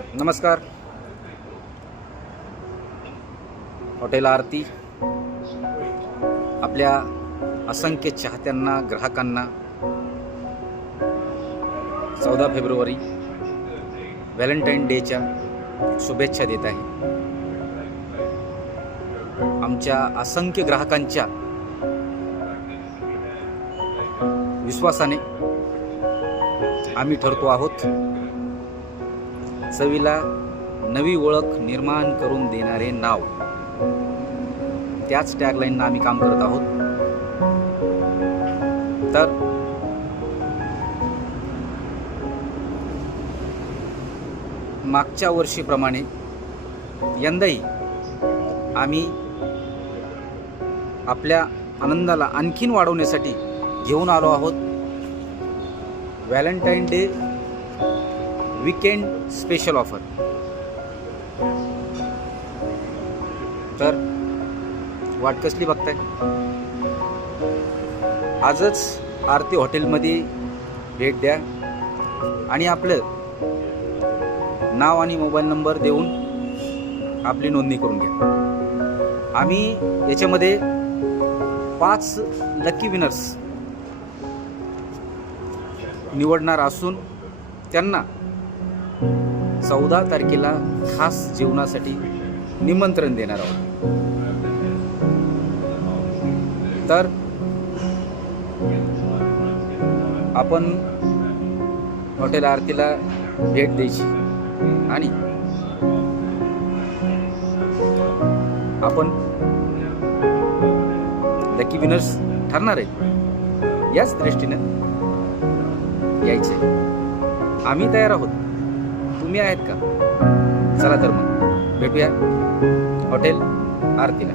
नमस्कार. हॉटेल आरती आपल्या असंख्य चाहत्यांना, ग्राहकांना 14 फेब्रुवारी व्हॅलेंटाईन डेच्या शुभेच्छा देत आहे. आमच्या असंख्य ग्राहकांच्या विश्वासाने आम्ही ठरतो आहोत चवीला नवी ओळख निर्माण करून देणारे नाव. त्याच टॅगलाईननं आम्ही काम करत आहोत. तर मागच्या वर्षीप्रमाणे यंदाही आम्ही आपल्या आनंदाला आणखीन वाढवण्यासाठी घेऊन आलो आहोत Valentine day weekend special offer. तर वाट कसली बघताय? आजच आरती हॉटेलमध्ये भेट द्या आणि आपलं नाव आणि मोबाईल नंबर देऊन आपली नोंदणी करून घ्या. आम्ही याच्यामध्ये 5 लकी विनर्स निवडणार असून त्यांना 14 तारखेला खास जेवणासाठी निमंत्रण देणार आहोत. तर आपण हॉटेल आरतीला भेट द्यायची आणि आपण लकी विनर्स ठरणार आहे. याच दृष्टीनं यायचे. आम्ही तयार आहोत. तुम्ही आहेत का? चला तर मग भेटूया हॉटेल आरतीला.